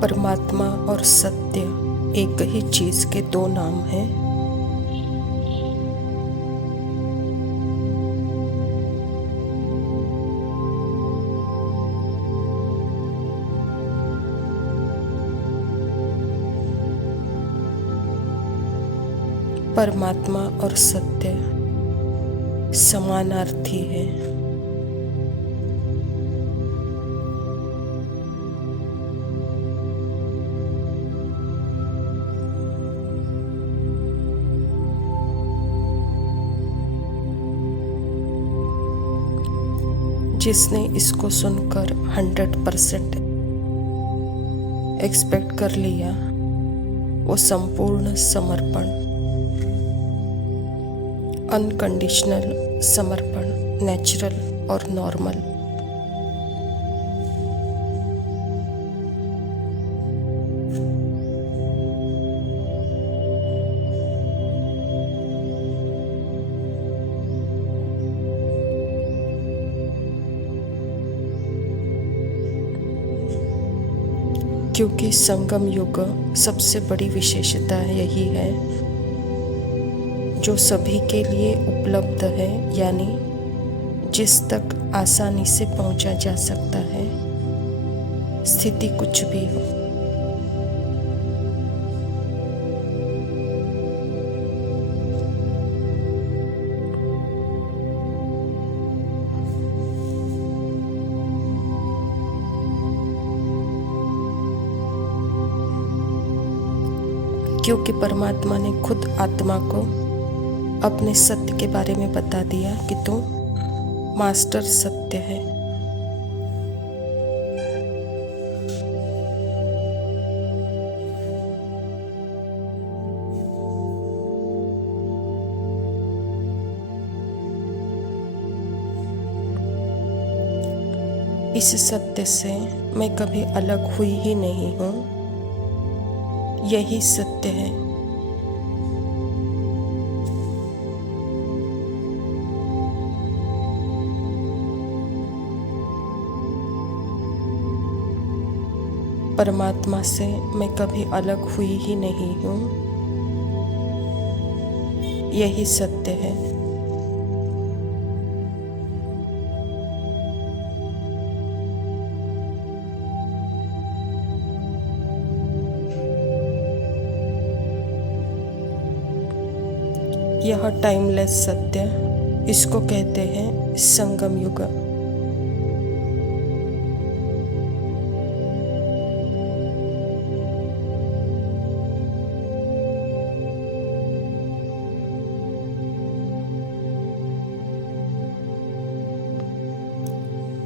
परमात्मा और सत्य एक ही चीज के दो नाम हैं। परमात्मा और सत्य समानार्थी है। जिसने इसको सुनकर 100% एक्सपेक्ट कर लिया, वो संपूर्ण समर्पण, अनकंडीशनल समर्पण, नेचुरल और नॉर्मल, क्योंकि संगम युग सबसे बड़ी विशेषता यही है जो सभी के लिए उपलब्ध है, यानी जिस तक आसानी से पहुंचा जा सकता है, स्थिति कुछ भी हो। क्योंकि परमात्मा ने खुद आत्मा को अपने सत्य के बारे में बता दिया कि तू मास्टर सत्य है। इस सत्य से मैं कभी अलग हुई ही नहीं हूँ। यही सत्य है। परमात्मा से मैं कभी अलग हुई ही नहीं हूँ। यही सत्य है। यह टाइमलेस सत्य, इसको कहते हैं संगम युग।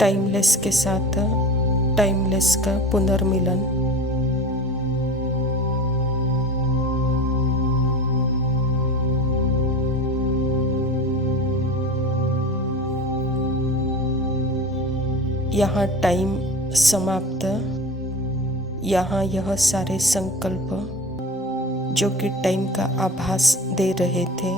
टाइमलेस के साथ टाइमलेस का पुनर्मिलन। यहाँ टाइम समाप्त, यहाँ यह सारे संकल्प जो कि टाइम का आभास दे रहे थे,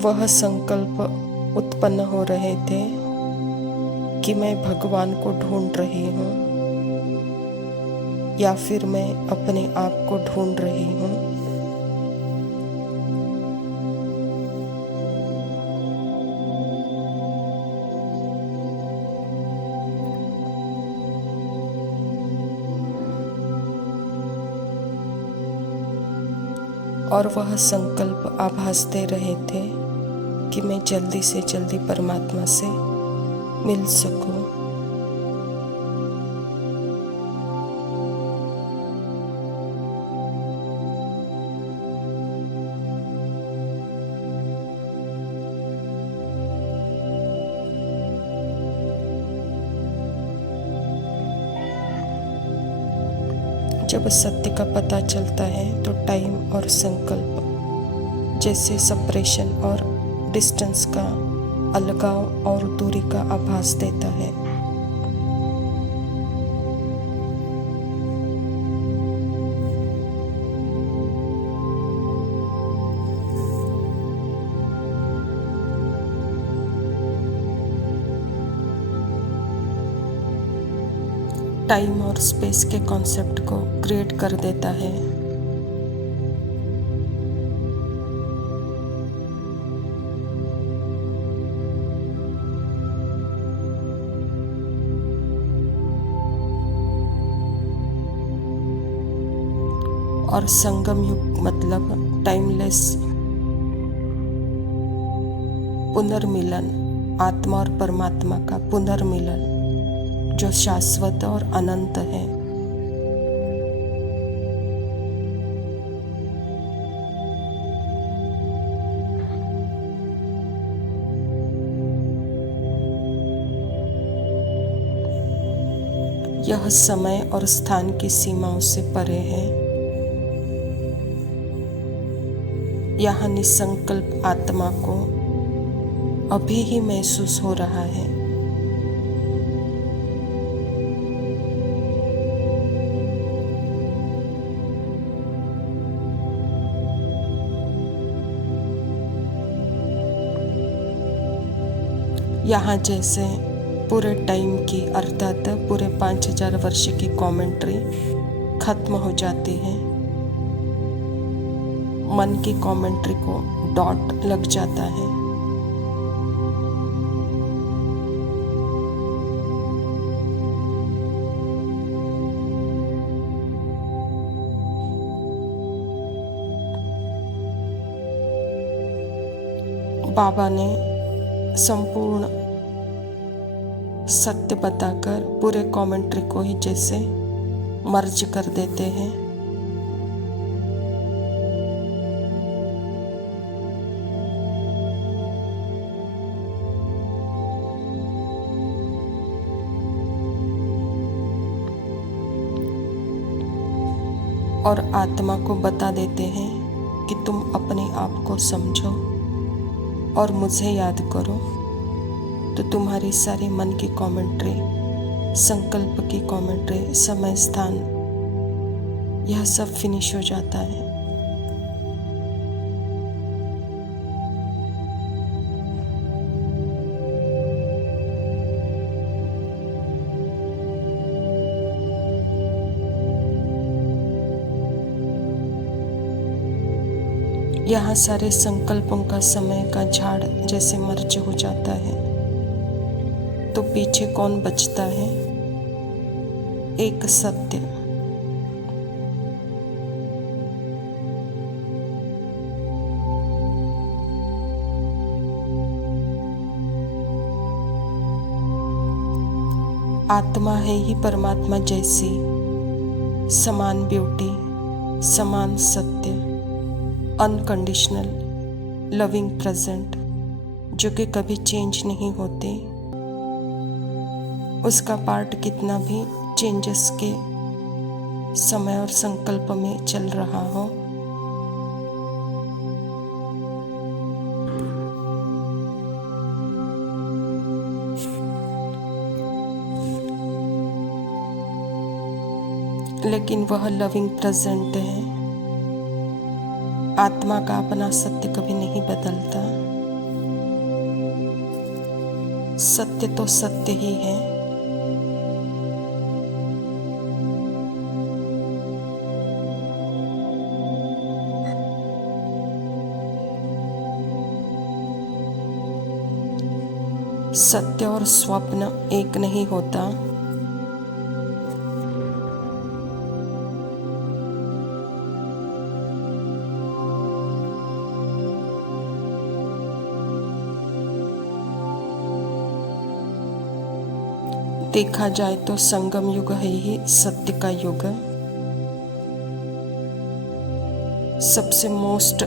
वह संकल्प उत्पन्न हो रहे थे कि मैं भगवान को ढूंढ रही हूँ या फिर मैं अपने आप को ढूंढ रही हूँ। और वह संकल्प आभास दे रहे थे कि मैं जल्दी से जल्दी परमात्मा से मिल सकूं। जब सत्य का पता चलता है तो टाइम और संकल्प जैसे सेपरेशन और डिस्टेंस का अलगाव और दूरी का आभास देता है। टाइम और स्पेस के कॉन्सेप्ट को क्रिएट कर देता है। और संगम युग मतलब टाइमलेस पुनर्मिलन, आत्मा और परमात्मा का पुनर्मिलन जो शाश्वत और अनंत है। यह समय और स्थान की सीमाओं से परे है। यहाँ निसंकल्प आत्मा को अभी ही महसूस हो रहा है। यहाँ जैसे पूरे टाइम की अर्थात पूरे 5000 वर्ष की कमेंट्री खत्म हो जाती है। मन की कमेंट्री को डॉट लग जाता है। बाबा ने संपूर्ण सत्य बताकर पूरे कमेंट्री को ही जैसे मर्ज कर देते हैं। और आत्मा को बता देते हैं कि तुम अपने आप को समझो और मुझे याद करो, तो तुम्हारी सारी मन की कमेंट्री, संकल्प की कमेंट्री, समय स्थान, यह सब फिनिश हो जाता है। यहाँ सारे संकल्पों का समय का झाड़ जैसे मर्ज हो जाता है, तो पीछे कौन बचता है? एक सत्य। आत्मा है ही परमात्मा जैसी समान ब्यूटी, समान सत्य, अनकंडीशनल लविंग प्रेजेंट, जो कि कभी चेंज नहीं होते। उसका पार्ट कितना भी चेंजेस के समय और संकल्प में चल रहा हो, लेकिन वह लविंग प्रेजेंट है। आत्मा का अपना सत्य कभी नहीं बदलता। सत्य तो सत्य ही है। सत्य और स्वप्न एक नहीं होता। देखा जाए तो संगम युग है ही सत्य का युग। सबसे मोस्ट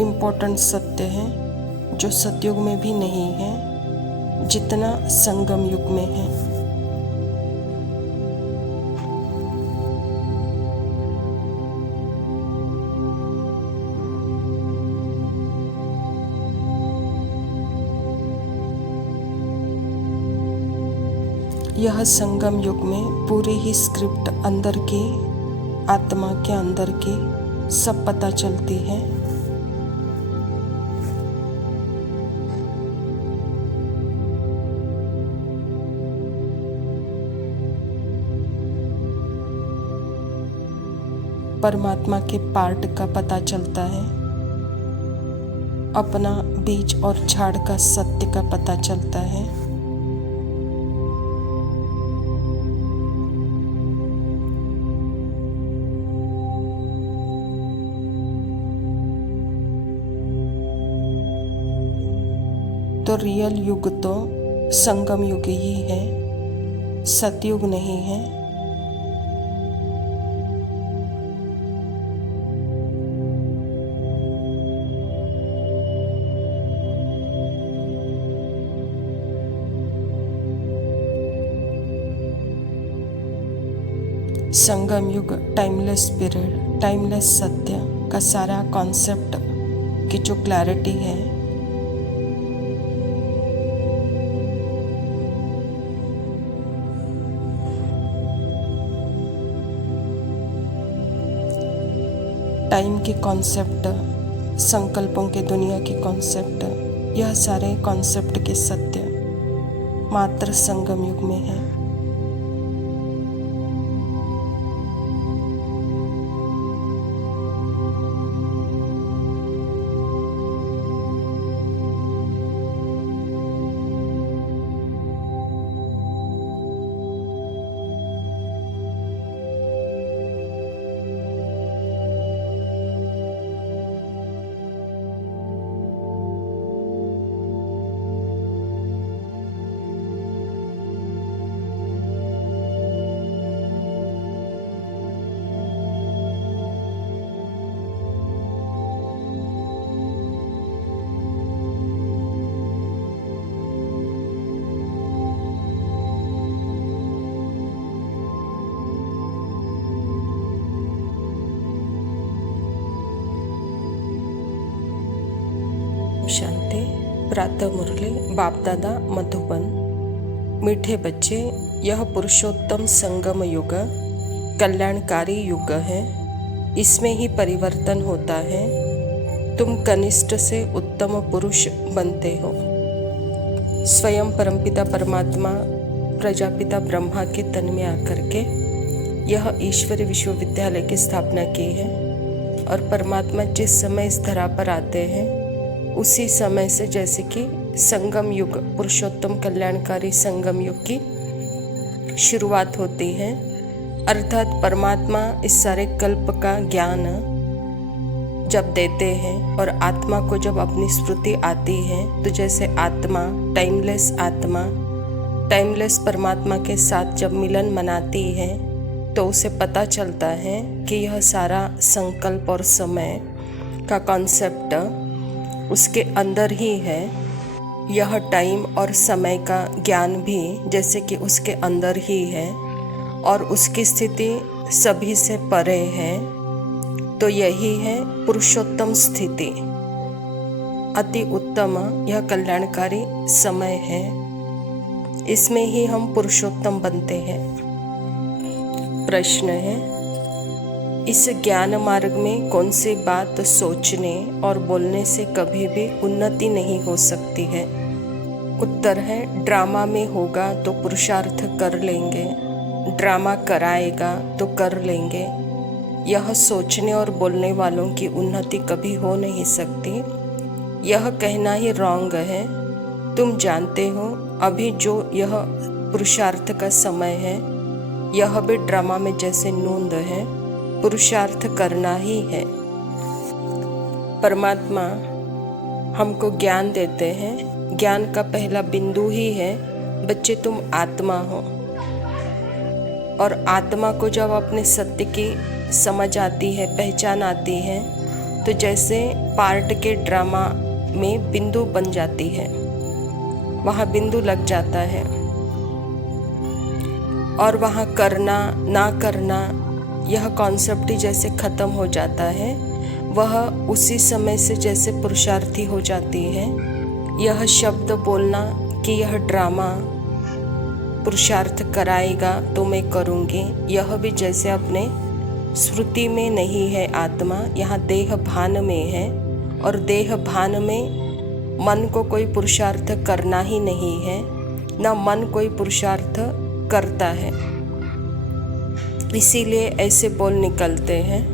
इम्पोर्टेंट सत्य है जो सतयुग में भी नहीं है जितना संगम युग में है। यह संगम युग में पूरी ही स्क्रिप्ट अंदर की, आत्मा के अंदर की सब पता चलती है। परमात्मा के पार्ट का पता चलता है, अपना बीज और झाड़ का सत्य का पता चलता है। तो रियल युग तो संगम युग ही है, सतयुग नहीं है। संगम युग टाइमलेस पीरियड, टाइमलेस सत्य का सारा कॉन्सेप्ट की जो क्लैरिटी है, टाइम के कॉन्सेप्ट, संकल्पों के दुनिया के कॉन्सेप्ट, यह सारे कॉन्सेप्ट के सत्य मात्र संगम युग में है। शांति। प्रातः मुरली बाप दादा मधुबन। मीठे बच्चे, यह पुरुषोत्तम संगम युग कल्याणकारी युग है। इसमें ही परिवर्तन होता है। तुम कनिष्ठ से उत्तम पुरुष बनते हो। स्वयं परमपिता परमात्मा प्रजापिता ब्रह्मा के तन में आकर के यह ईश्वरीय विश्वविद्यालय की स्थापना की है। और परमात्मा जिस समय इस धरा पर आते हैं उसी समय से जैसे कि संगम युग, पुरुषोत्तम कल्याणकारी संगम युग की शुरुआत होती है। अर्थात परमात्मा इस सारे कल्प का ज्ञान जब देते हैं और आत्मा को जब अपनी स्मृति आती है, तो जैसे आत्मा, टाइमलेस परमात्मा के साथ जब मिलन मनाती है तो उसे पता चलता है कि यह सारा संकल्प और समय का कॉन्सेप्ट उसके अंदर ही है। यह टाइम और समय का ज्ञान भी जैसे कि उसके अंदर ही है और उसकी स्थिति सभी से परे है। तो यही है पुरुषोत्तम स्थिति। अति उत्तम यह कल्याणकारी समय है। इसमें ही हम पुरुषोत्तम बनते हैं। प्रश्न है, इस ज्ञान मार्ग में कौन सी बात सोचने और बोलने से कभी भी उन्नति नहीं हो सकती है? उत्तर है, ड्रामा में होगा तो पुरुषार्थ कर लेंगे, ड्रामा कराएगा तो कर लेंगे। यह सोचने और बोलने वालों की उन्नति कभी हो नहीं सकती। यह कहना ही रॉन्ग है। तुम जानते हो अभी जो यह पुरुषार्थ का समय है, यह भी ड्रामा में जैसे नूंद है। पुरुषार्थ करना ही है। परमात्मा हमको ज्ञान देते हैं। ज्ञान का पहला बिंदु ही है, बच्चे तुम आत्मा हो। और आत्मा को जब अपने सत्य की समझ आती है, पहचान आती है, तो जैसे पार्ट के ड्रामा में बिंदु बन जाती है, वहाँ बिंदु लग जाता है और वहाँ करना ना करना यह कॉन्सेप्ट ही जैसे ख़त्म हो जाता है। वह उसी समय से जैसे पुरुषार्थी हो जाती है। यह शब्द बोलना कि यह ड्रामा पुरुषार्थ कराएगा तो मैं करूँगी, यह भी जैसे अपने स्मृति में नहीं है। आत्मा यहाँ देह भान में है और देह भान में मन को कोई पुरुषार्थ करना ही नहीं है, न मन कोई पुरुषार्थ करता है। इसीलिए ऐसे बोल निकलते हैं।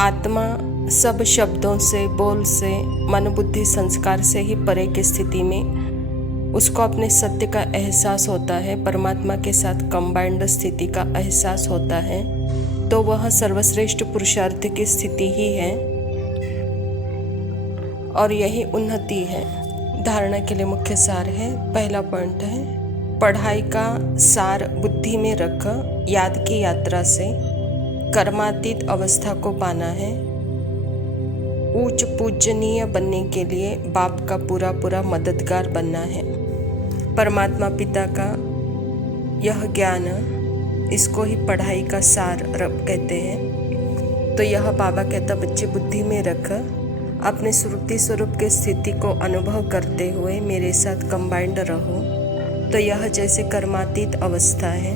आत्मा सब शब्दों से, बोल से, मन बुद्धि संस्कार से ही परे की स्थिति में उसको अपने सत्य का एहसास होता है, परमात्मा के साथ कंबाइंड स्थिति का एहसास होता है, तो वह सर्वश्रेष्ठ पुरुषार्थ की स्थिति ही है और यही उन्नति है। धारणा के लिए मुख्य सार है। पहला पॉइंट है, पढ़ाई का सार बुद्धि में रख याद की यात्रा से कर्मातीत अवस्था को पाना है। उच्च पूजनीय बनने के लिए बाप का पूरा पूरा मददगार बनना है। परमात्मा पिता का यह ज्ञान, इसको ही पढ़ाई का सार कहते हैं। तो यह बाबा कहता, बच्चे बुद्धि में रख, अपने श्रुति स्वरूप के स्थिति को अनुभव करते हुए मेरे साथ कंबाइंड रहो। तो यह जैसे कर्मातीत अवस्था है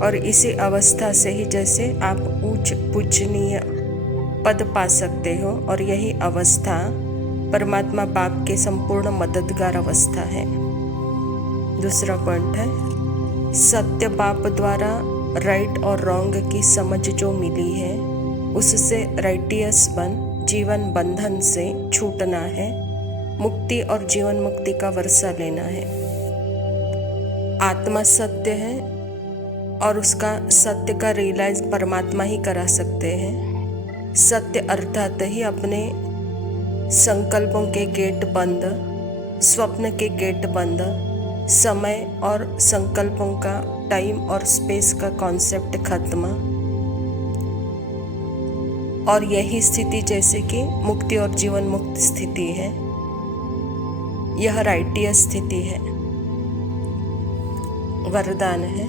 और इसी अवस्था से ही जैसे आप उच्च पूजनीय पद पा सकते हो और यही अवस्था परमात्मा बाप के संपूर्ण मददगार अवस्था है। दूसरा पॉइंट है, सत्य बाप द्वारा राइट और रॉन्ग की समझ जो मिली है उससे राइटियस बन जीवन बंधन से छूटना है, मुक्ति और जीवन मुक्ति का वर्षा लेना है। आत्मा सत्य है और उसका सत्य का रियलाइज परमात्मा ही करा सकते हैं। सत्य अर्थात ही अपने संकल्पों के गेट बंद, स्वप्न के गेट बंद, समय और संकल्पों का, टाइम और स्पेस का कॉन्सेप्ट खत्म, और यही स्थिति जैसे कि मुक्ति और जीवन मुक्त स्थिति है। यह राइटियस स्थिति है। वरदान है,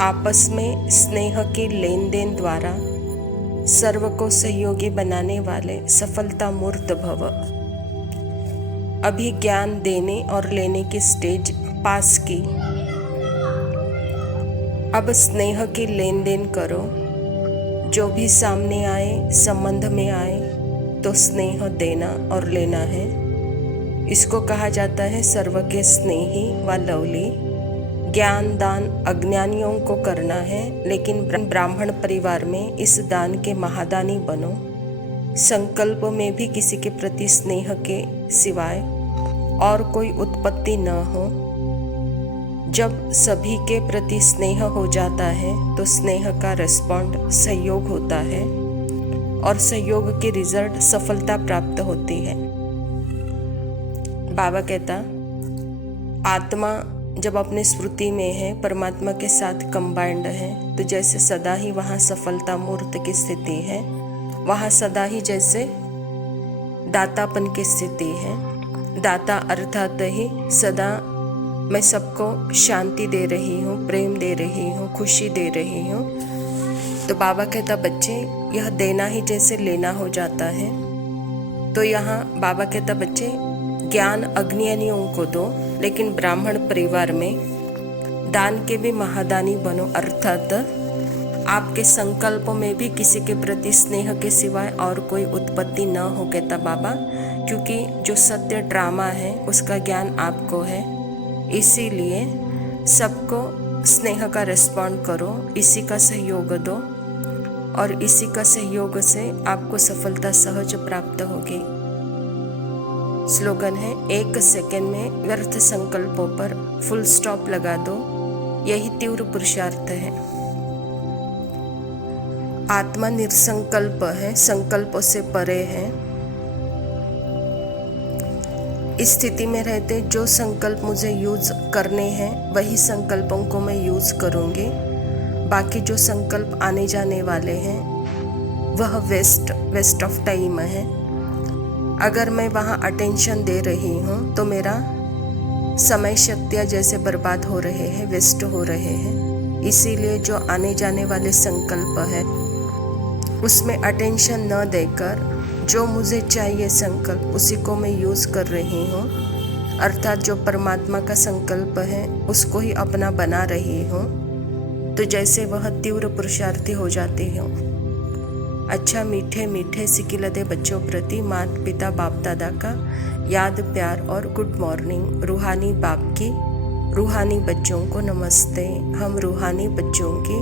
आपस में स्नेह के लेन देन द्वारा सर्व को सहयोगी बनाने वाले सफलता मूर्त भव। अभी ज्ञान देने और लेने की स्टेज पास की, अब स्नेह की लेन देन करो। जो भी सामने आए, संबंध में आए, तो स्नेह देना और लेना है। इसको कहा जाता है सर्व के स्नेही व लवली। ज्ञान दान अज्ञानियों को करना है, लेकिन ब्राह्मण परिवार में इस दान के महादानी बनो। संकल्प में भी किसी के प्रति स्नेह के सिवाय और कोई उत्पत्ति न हो। जब सभी के प्रति स्नेह हो जाता है तो स्नेह का रिस्पॉन्ड सहयोग होता है और सहयोग के रिजल्ट सफलता प्राप्त होती है। बाबा कहता, आत्मा जब अपने स्मृति में है, परमात्मा के साथ कंबाइंड है, तो जैसे सदा ही वहाँ सफलता मूर्त की स्थिति है, वहाँ सदा ही जैसे दातापन की स्थिति है। दाता अर्थात ही सदा मैं सबको शांति दे रही हूँ, प्रेम दे रही हूँ, खुशी दे रही हूँ। तो बाबा कहता, बच्चे यह देना ही जैसे लेना हो जाता है। तो यहाँ बाबा कहता, बच्चे ज्ञान अज्ञानियों को दो, लेकिन ब्राह्मण परिवार में दान के भी महादानी बनो। अर्थात आपके संकल्पों में भी किसी के प्रति स्नेह के सिवाय और कोई उत्पत्ति न हो, कहता बाबा, क्योंकि जो सत्य ड्रामा है उसका ज्ञान आपको है। इसीलिए सबको स्नेह का रिस्पॉन्ड करो, इसी का सहयोग दो और इसी का सहयोग से आपको सफलता सहज प्राप्त होगी। स्लोगन है, 1 सेकंड में व्यर्थ संकल्पों पर फुल स्टॉप लगा दो, यही तीव्र पुरुषार्थ है। आत्मा निरसंकल्प है, संकल्पों से परे है। इस स्थिति में रहते जो संकल्प मुझे यूज करने हैं वही संकल्पों को मैं यूज करूँगी। बाकी जो संकल्प आने जाने वाले हैं वह वेस्ट ऑफ टाइम है। अगर मैं वहाँ अटेंशन दे रही हूँ तो मेरा समय शक्तियाँ जैसे बर्बाद हो रहे हैं, वेस्ट हो रहे हैं। इसीलिए जो आने जाने वाले संकल्प है उसमें अटेंशन न देकर जो मुझे चाहिए संकल्प उसी को मैं यूज़ कर रही हूँ। अर्थात जो परमात्मा का संकल्प है उसको ही अपना बना रही हूँ। तो जैसे वह तीव्र पुरुषार्थी हो जाती हूँ। अच्छा मीठे मीठे सिकिलते बच्चों प्रति माता पिता बाप दादा का याद प्यार और गुड मॉर्निंग। रूहानी बाप की रूहानी बच्चों को नमस्ते। हम रूहानी बच्चों की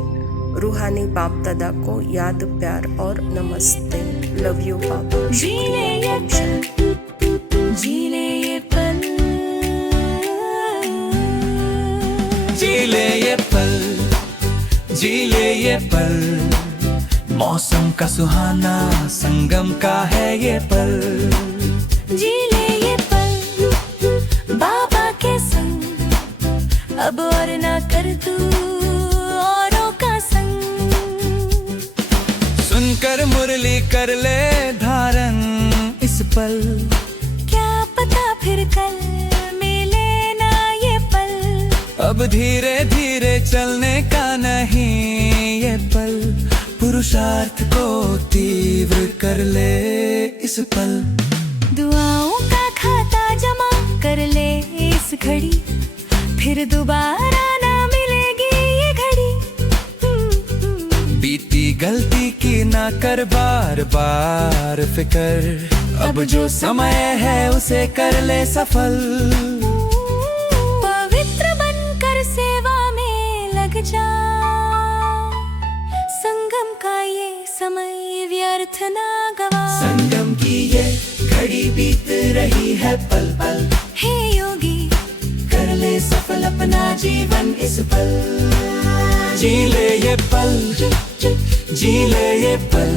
रूहानी बाप दादा को याद, प्यार और नमस्ते। लव यू बाबा। शुक्रिया। ओम शांति। जी ले ये पल, जी ले ये पल, जी ले ये पल, मौसम का सुहाना संगम का है ये पल। जी ले ये पल बाबा के संग, अब और ना कर तू औरों का संग। सुनकर मुरली कर ले धारण इस पल, क्या पता फिर कल मिले ना ये पल। अब धीरे धीरे चलने का नहीं ये पल, पुरुषार्थ को तीव्र कर ले इस पल। दुआओं का खाता जमा कर ले इस घड़ी, फिर दोबारा ना मिलेगी ये घड़ी। बीती गलती की ना कर बार बार फिकर, अब जो समय है उसे कर ले सफल। पवित्र बनकर सेवा में लग जा, संगम का ये समय व्यर्थ ना गवा। संगम की ये घड़ी बीत रही है पल पल, हे योगी कर ले सफल अपना जीवन इस पल। जी ले ये पल, जी ले ये पल,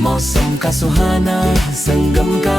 मौसम का सुहाना संगम का